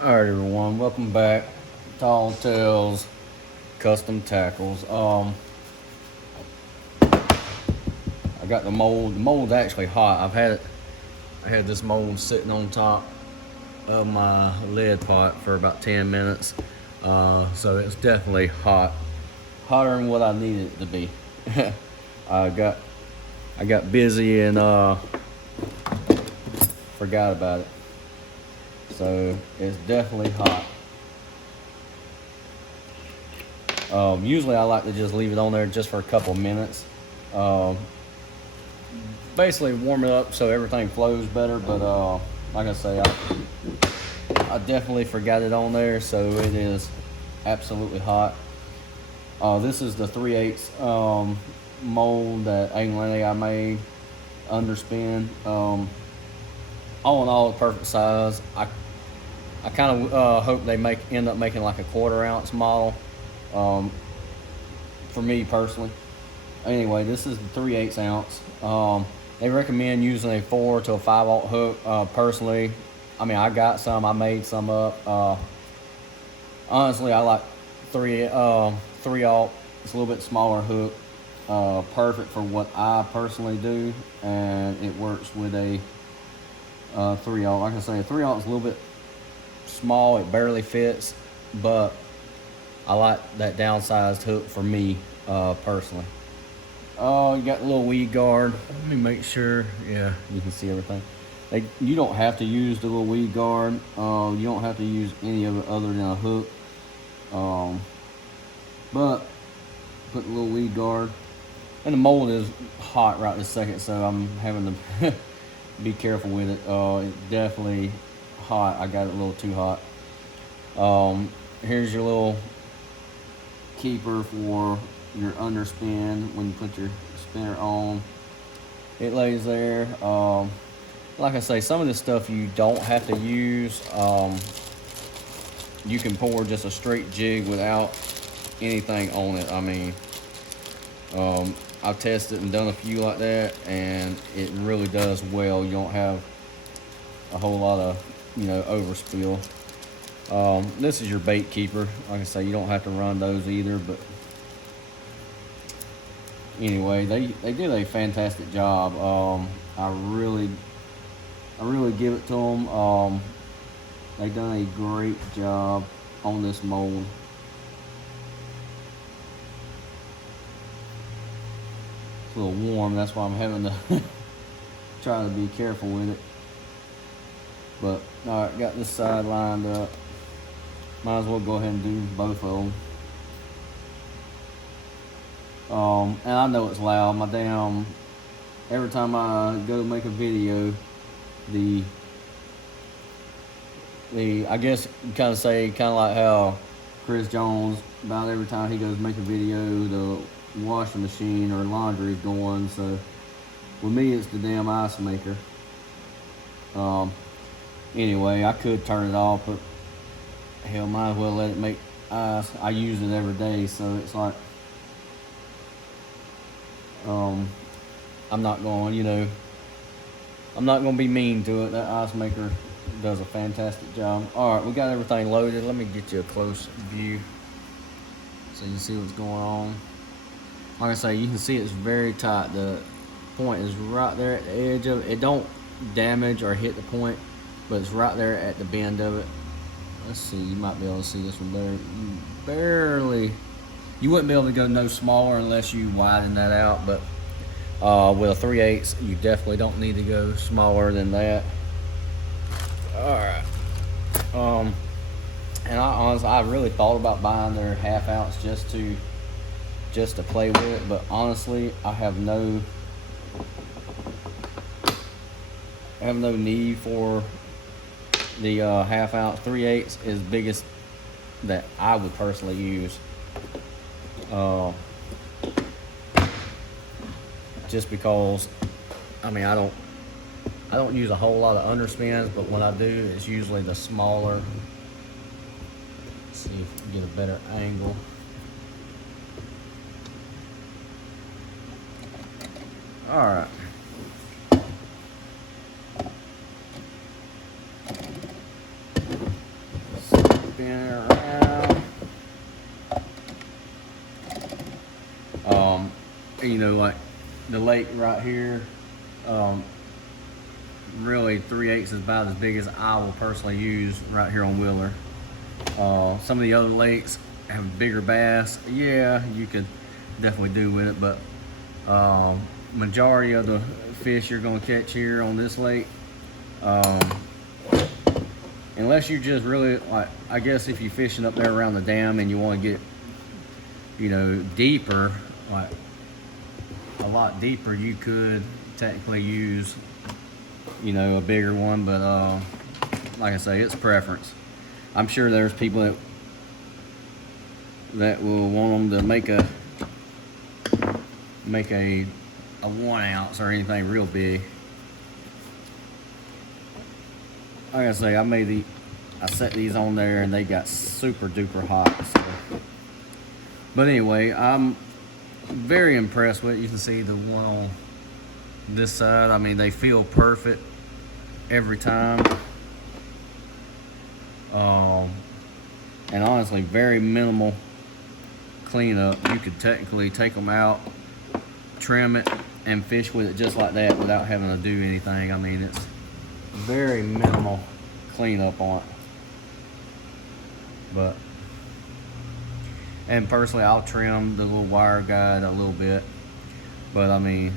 Alright everyone, welcome back. Tall Tales Custom Tackles. I got the mold. The mold's actually hot. I had this mold sitting on top of my lead pot for about 10 minutes. So it's definitely hot. Hotter than what I needed it to be. I got busy and forgot about it. So it's definitely hot. Usually I like to just leave it on there just for a couple minutes. Basically warm it up so everything flows better, but like I say, I definitely forgot it on there, so it is absolutely hot. This is the 3/8 mold that I made, underspin. All in all, perfect size. I kind of hope they end up making like a 1/4 ounce model. For me personally. Anyway, this is the 3/8 ounce. They recommend using a 4 to a 5/0 hook. Personally, I mean, I got some. I made some up. Honestly, I like 3/0. It's a little bit smaller hook. Perfect for what I personally do, and it works with a 3/0. Like I say, a 3/0 is a little bit small. It barely fits, but I like that downsized hook for me personally. You got a little weed guard. Let me make sure. Yeah, you can see everything. You don't have to use the little weed guard. You don't have to use any of it other than a hook. But put the little weed guard. And the mold is hot right this second, so I'm having to be careful with it. It's definitely hot. I got it a little too hot. Here's your little keeper for your underspin when you put your spinner on. It lays there. Like I say, some of this stuff you don't have to use. You can pour just a straight jig without anything on it. I mean, I've tested and done a few like that, and it really does well. You don't have a whole lot of, overspill. This is your bait keeper. Like I say, you don't have to run those either, but anyway, they did a fantastic job. I really give it to them. They done a great job on this mold. It's a little warm, that's why I'm having to try to be careful with it. But all right, got this side lined up. Might as well go ahead and do both of them. And I know it's loud. Every time I go make a video, I guess you kind of like how Chris Jones, about every time he goes make a video, the washing machine or laundry is going. So with me, it's the damn ice maker. Anyway, I could turn it off, but hell, might as well let it make ice. I use it every day, so it's like, I'm not going to be mean to it. That ice maker does a fantastic job. All right, we got everything loaded. Let me get you a close view so you can see what's going on. Like I say, you can see it's very tight. The point is right there at the edge of it. It don't damage or hit the point, but it's right there at the bend of it. Let's see, you might be able to see this one better. You wouldn't be able to go no smaller unless you widen that out, but with a 3/8, you definitely don't need to go smaller than that. Alright. And I really thought about buying their 1/2 ounce just to play with it, but honestly, I have no need for the 1/2 ounce. 3/8 is biggest that I would personally use. Just because, I mean, I don't use a whole lot of underspins, but when I do, it's usually the smaller. Let's see if we can get a better angle. All right. spin it around. You know, like the lake right here, really 3/8 is about as big as I will personally use right here on Wheeler. Some of the other lakes have bigger bass. Yeah, you could definitely do with it, but majority of the fish you're gonna catch here on this lake, unless you just really, like, I guess if you're fishing up there around the dam and you want to get, you know, deeper, like a lot deeper, you could technically use, you know, a bigger one, but like I say, it's preference. I'm sure there's people that will want them to make a 1 ounce or anything real big. Like I say, I set these on there and they got super duper hot. So. But anyway, I'm very impressed with it. You can see the one on this side. I mean, they feel perfect every time. And honestly, very minimal cleanup. You could technically take them out, trim it, and fish with it just like that without having to do anything. I mean, it's very minimal cleanup on it. But, and personally, I'll trim the little wire guide a little bit. But I mean,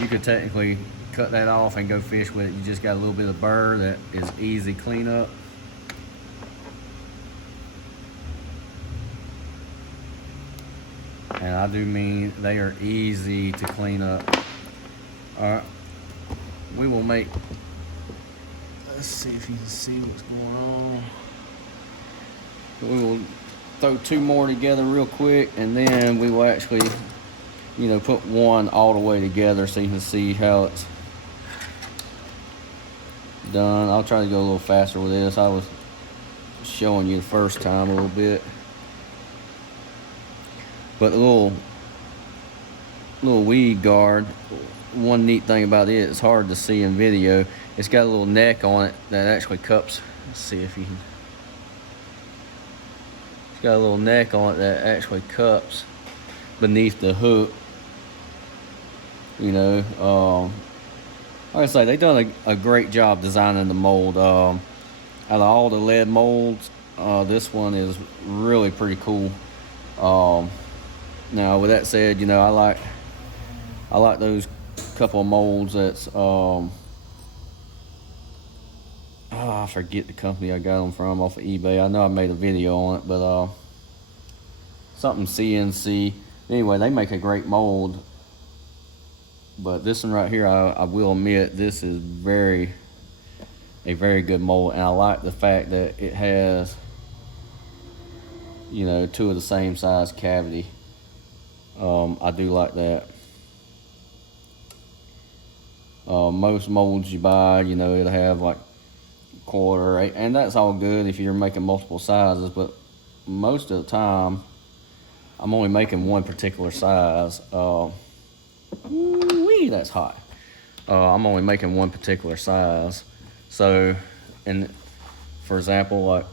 you could technically cut that off and go fish with it. You just got a little bit of burr that is easy cleanup. And I do mean they are easy to clean up. All right, we will make, let's see if you can see what's going on. We will throw 2 more together real quick, and then we will actually, you know, put one all the way together so you can see how it's done. I'll try to go a little faster with this. I was showing you the first time a little bit. But the little weed guard, one neat thing about it, it's hard to see in video. It's got a little neck on it that actually cups. Let's see if you can. It's got a little neck on it that actually cups beneath the hook. You know, like I say, they've done a great job designing the mold. Out of all the lead molds, this one is really pretty cool. Now, with that said, you know, I like those couple of molds that's I forget the company I got them from off of eBay. I know I made a video on it, but something CNC. Anyway, they make a great mold. But this one right here, I will admit, this is a very good mold, and I like the fact that it has, you know, 2 of the same size cavity. I do like that. Most molds you buy, you know, it'll have like 1/4, and that's all good if you're making multiple sizes, but most of the time I'm only making one particular size. Wee, that's hot. I'm only making one particular size. So, and for example, like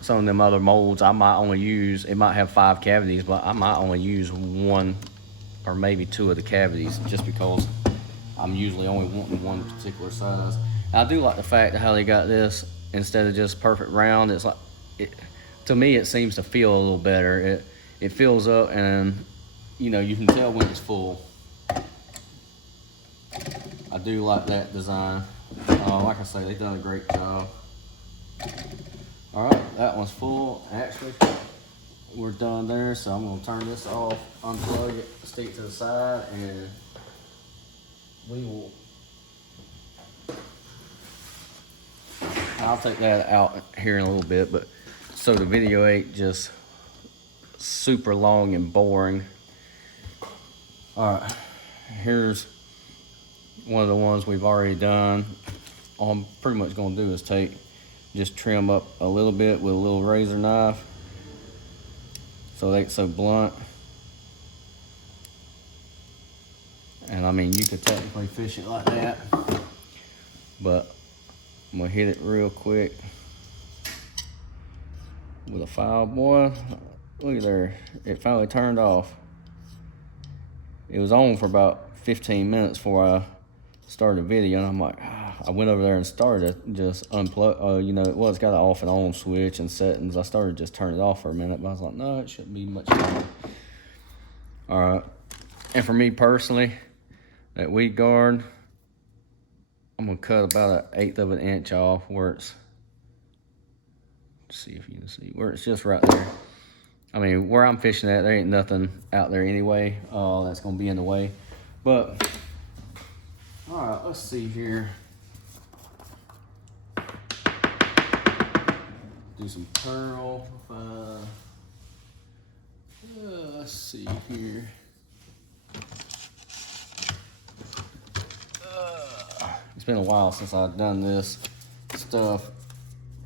some of them other molds, I might only use, it might have 5 cavities, but I might only use 1 or maybe 2 of the cavities, just because I'm usually only wanting one particular size. I do like the fact that how they got this, instead of just perfect round, it's like, to me it seems to feel a little better. It fills up, and you know, you can tell when it's full. I do like that design. Like I say, they've done a great job. All right, that one's full. Actually, we're done there, so I'm gonna turn this off, unplug it, stick it to the side, and we will. I'll take that out here in a little bit, but so the video ain't just super long and boring. All right, here's one of the ones we've already done. All I'm pretty much gonna do is just trim up a little bit with a little razor knife so they ain't so blunt. And I mean, you could technically fish it like that, but I'm gonna hit it real quick. with a file, boy. Look at there, it finally turned off. It was on for about 15 minutes before I started the video, and I'm like, I went over there and started it, just unplug, you know, well, it's got an off and on switch and settings. I started just turning it off for a minute, but I was like, no, it shouldn't be much time. All right, and for me personally, that weed guard, I'm gonna cut about 1/8 of an inch off where it's, see if you can see, where it's just right there. I mean, where I'm fishing at, there ain't nothing out there anyway that's gonna be in the way. But, all right, let's see here. Do some pearl. Let's see here. It's been a while since I've done this stuff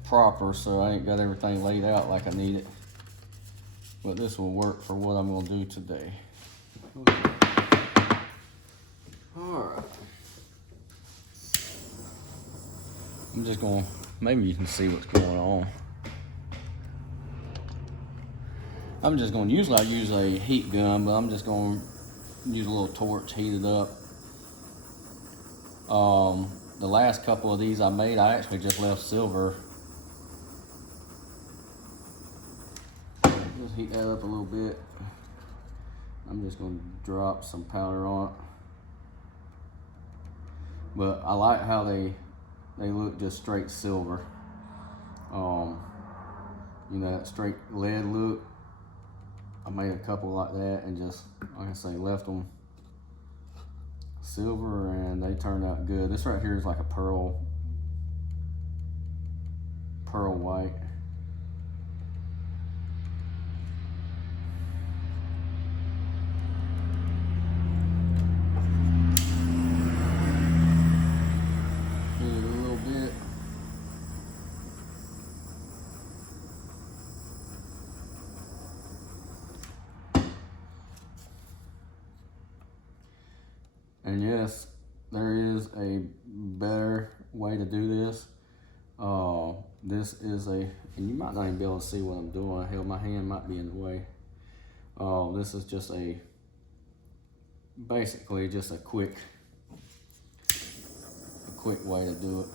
proper, so I ain't got everything laid out like I need it. But this will work for what I'm gonna do today. Alright. I'm just gonna, maybe you can see what's going on. I'm just gonna, usually I use a heat gun, but I'm just gonna use a little torch, heat it up. The last couple of these I made, I actually just left silver. Just heat that up a little bit. I'm just gonna drop some powder on it. But I like how they look just straight silver. You know, that straight lead look. I made a couple like that and just, like I say, left them silver and they turned out good. This right here is like a pearl white. Do it a little bit. And yes, there is a better way to do this. This is and you might not even be able to see what I'm doing. Hell, my hand might be in the way. This is just basically just a quick way to do it.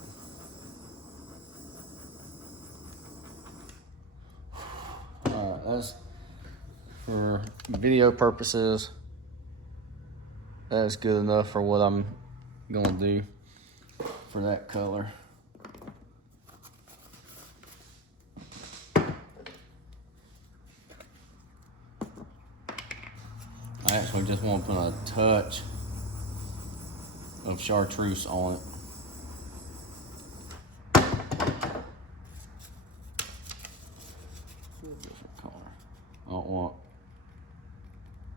All right, that's for video purposes. That's good enough for what I'm gonna do for that color. I actually just want to put a touch of chartreuse on it. Different color. I don't want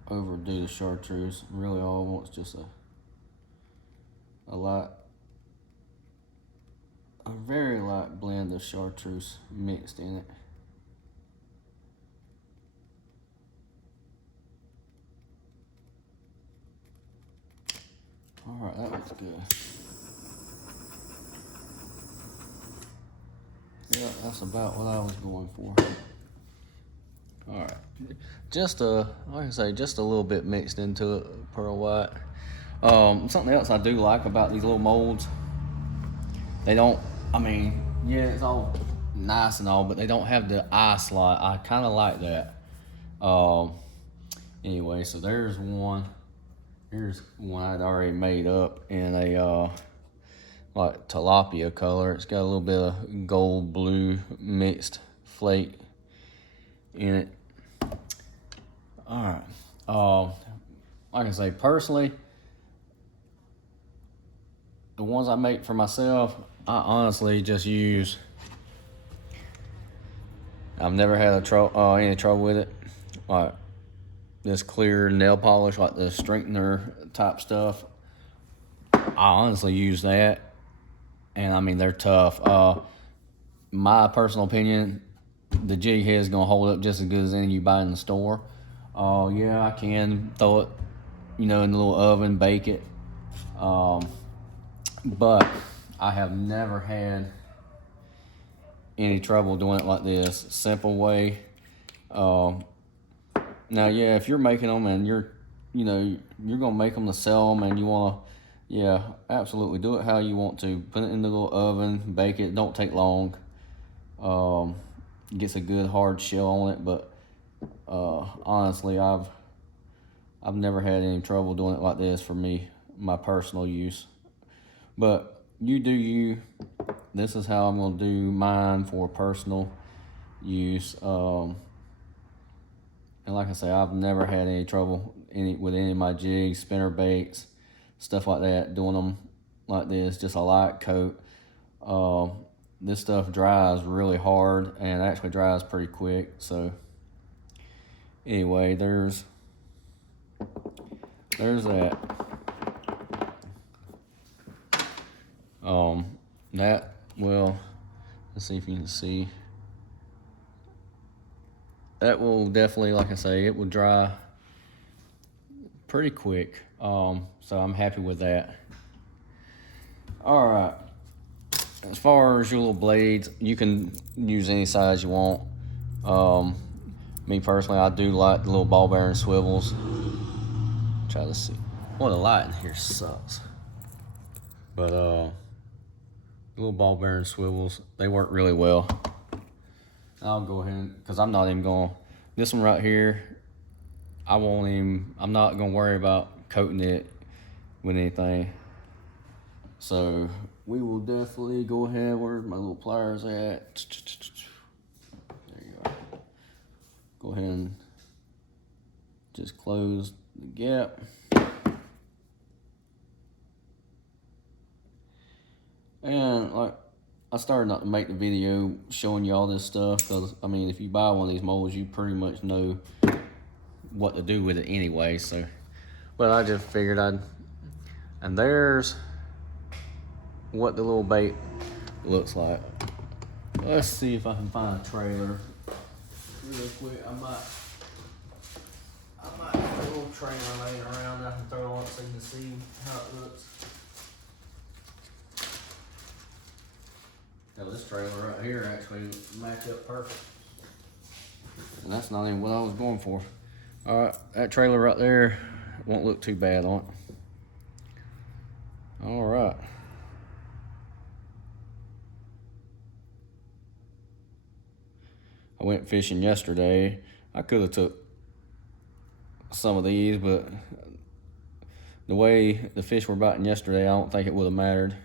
to overdo the chartreuse. Really, all I want is just a very light blend of chartreuse mixed in it. All right, that looks good. Yeah, that's about what I was going for. All right, just like I say, just a little bit mixed into it, pearl white. Something else I do like about these little molds, they don't, I mean, yeah, it's all nice and all, but they don't have the eye slot. I kind of like that. Anyway, so there's one. Here's one I'd already made up in a like tilapia color. It's got a little bit of gold blue mixed flake in it. All right. Like I say, personally, the ones I make for myself, I honestly just use. I've never had any trouble with it. Like this clear nail polish, like the strengthener type stuff. I honestly use that, and I mean they're tough. My personal opinion, the jig head is gonna hold up just as good as any you buy in the store. Yeah, I can throw it, you know, in the little oven, bake it. But I have never had any trouble doing it like this. Simple way. Now, yeah, if you're making them and you're gonna make them to sell them, and you wanna, yeah, absolutely do it how you want to. Put it in the little oven, bake it. Don't take long. Gets a good hard shell on it, but honestly, I've never had any trouble doing it like this for me, my personal use. But you do you. This is how I'm gonna do mine for personal use. And like I say, I've never had any trouble with any of my jigs, spinner baits, stuff like that, doing them like this, just a light coat. This stuff dries really hard and actually dries pretty quick. So anyway, there's that. That, well, let's see if you can see. That will definitely, like I say, it will dry pretty quick. So I'm happy with that. All right. As far as your little blades, you can use any size you want. Me personally, I do like the little ball bearing swivels. Try to see. Well, the light in here sucks. But little ball bearing swivels, they work really well. I'll go ahead, because I'm not even going, this one right here, I'm not going to worry about coating it with anything. So we will definitely go ahead, where's my little pliers at? There you are. Go ahead and just close the gap. And like, I started not to make the video showing you all this stuff, because I mean, if you buy one of these molds, you pretty much know what to do with it anyway. So, but I just figured and there's what the little bait looks like. Let's see if I can find a trailer real quick. I might have a little trailer laying around that I can throw on so you can see how it looks. Now this trailer right here actually match up perfect. And that's not even what I was going for. All right, that trailer right there won't look too bad on it. All right. I went fishing yesterday. I could have took some of these, but the way the fish were biting yesterday, I don't think it would have mattered.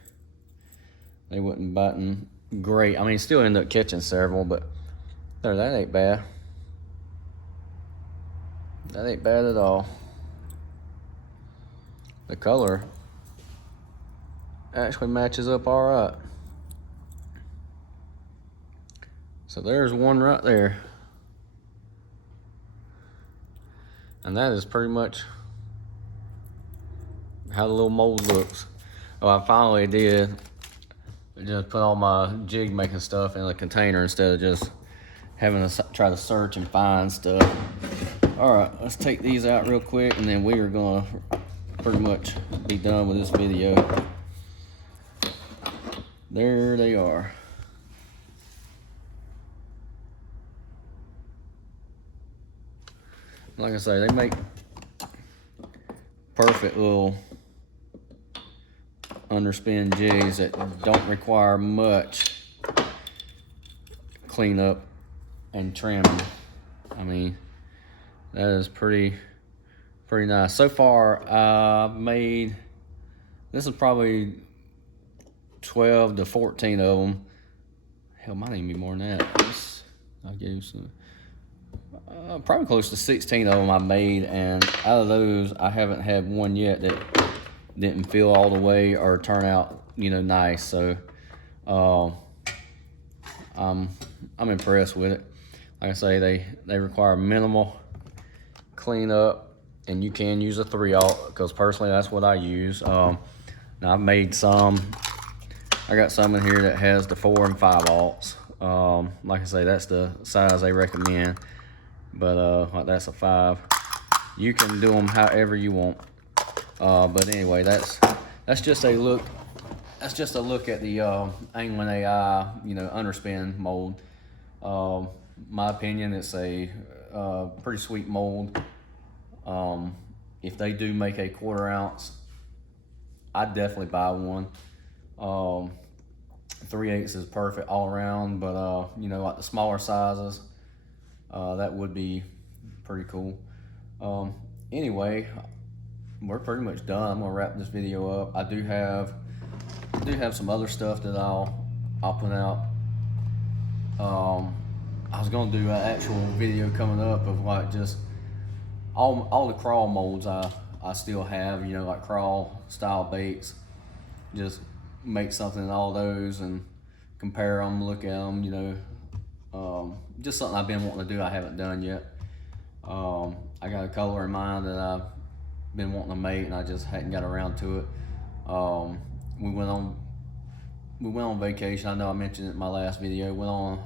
They wasn't biting great. I mean, still ended up catching several, but there, that ain't bad. That ain't bad at all. The color actually matches up all right. So there's one right there. And that is pretty much how the little mold looks. Oh, I finally did just put all my jig making stuff in a container instead of just having to try to search and find stuff. All right, let's take these out real quick, and then we are gonna pretty much be done with this video. There they are. Like I say, they make perfect little underspin jigs that don't require much cleanup and trimming. I mean, that is pretty nice. So far, I've made, this is probably 12 to 14 of them. Hell, might even be more than that. I'll give you some. Probably close to 16 of them I made, and out of those, I haven't had one yet that didn't feel all the way or turn out, nice. So, I'm impressed with it. Like I say, they require minimal cleanup, and you can use a 3/0, because personally that's what I use. Now I've made some. I got some in here that has the 4 and 5/0. Like I say, that's the size they recommend. But like that's a 5. You can do them however you want. But anyway, that's just a look that's just a look at the Angling AI, underspin mold. My opinion, it's a pretty sweet mold. If they do make a 1/4 ounce, I'd definitely buy one. 3/8 is perfect all around, but like the smaller sizes, that would be pretty cool. Anyway, we're pretty much done. I'm gonna wrap this video up. I do have some other stuff that I'll put out. I was gonna do an actual video coming up of like just all the crawl molds I still have, like crawl style baits. Just make something in all those and compare them, look at them, just something I've been wanting to do I haven't done yet. I got a color in mind that I've been wanting to make and I just hadn't got around to it. We went on vacation. I know I mentioned it in my last video. Went on,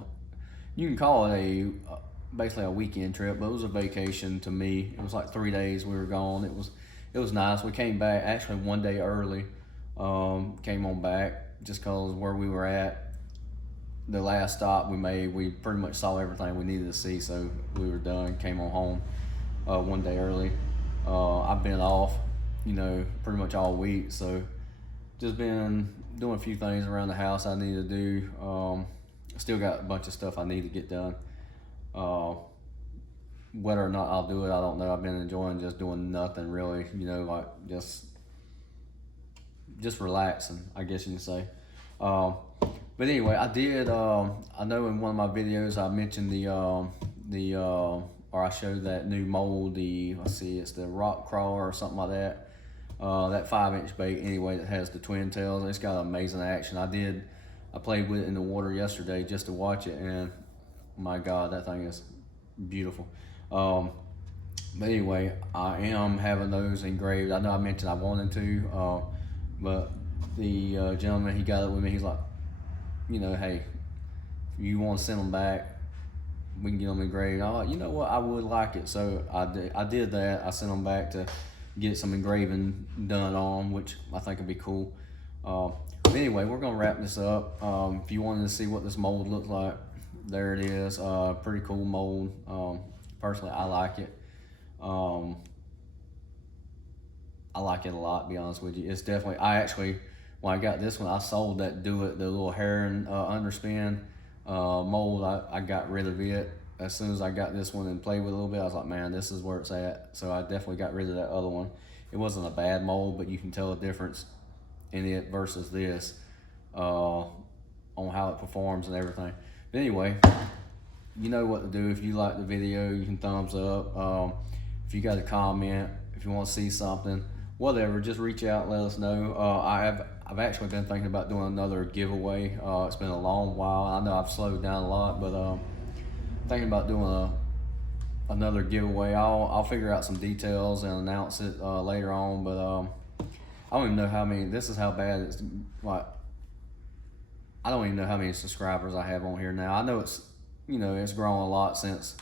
you can call it basically a weekend trip, but it was a vacation to me. It was like 3 days we were gone. It was nice. We came back actually one day early. Came on back just because where we were at, the last stop we made, we pretty much saw everything we needed to see, so we were done. Came on home one day early. I've been off, pretty much all week, so just been doing a few things around the house I need to do. Still got a bunch of stuff I need to get done. Whether or not I'll do it, I don't know. I've been enjoying just doing nothing really, like just relaxing, I guess you can say. But anyway, I did. I know in one of my videos I mentioned or I showed that new mold. Let's see, it's the rock crawler or something like that. That 5-inch bait anyway that has the twin tails. It's got amazing action. I played with it in the water yesterday just to watch it, and my God, that thing is beautiful. But anyway, I am having those engraved. I know I mentioned I wanted to, but the gentleman, he got it with me. He's like, hey, if you want to send them back, we can get them engraved. I'm like, you know what, I would like it. So I did that. I sent them back to get some engraving done on, which I think would be cool. But anyway, we're gonna wrap this up. If you wanted to see what this mold looks like, there it is. Pretty cool mold. Personally, I like it. I like it a lot, to be honest with you. It's definitely, when I got this one, I sold that the little Heron underspin mold. I got rid of it as soon as I got this one and played with it a little bit. I was like, man, this is where it's at. So I definitely got rid of that other one. It wasn't a bad mold, but you can tell the difference in it versus this on how it performs and everything. But anyway, you know what to do. If you like the video, you can thumbs up. If you got a comment, if you want to see something, whatever, just reach out and let us know. I've actually been thinking about doing another giveaway. It's been a long while. I know I've slowed down a lot, but thinking about doing another giveaway. I'll figure out some details and announce it later on. But I don't even know how many. This is how bad it's like. I don't even know how many subscribers I have on here now. I know it's it's grown a lot since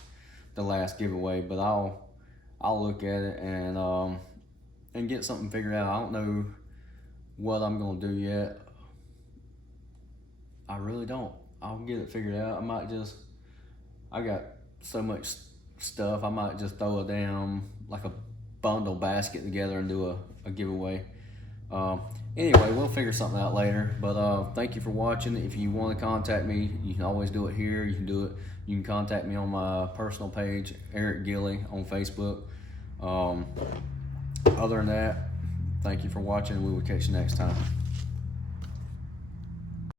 the last giveaway, but I'll look at it and get something figured out. I don't know what I'm gonna do yet. I really don't. I'll get it figured out. I got so much stuff. I might just throw a damn like a bundle basket together and do a giveaway. Anyway, we'll figure something out later. But thank you for watching. If you want to contact me, you can always do it here. You can contact me on my personal page, Eric Gilly, on Facebook. Other than that, thank you for watching. We will catch you next time.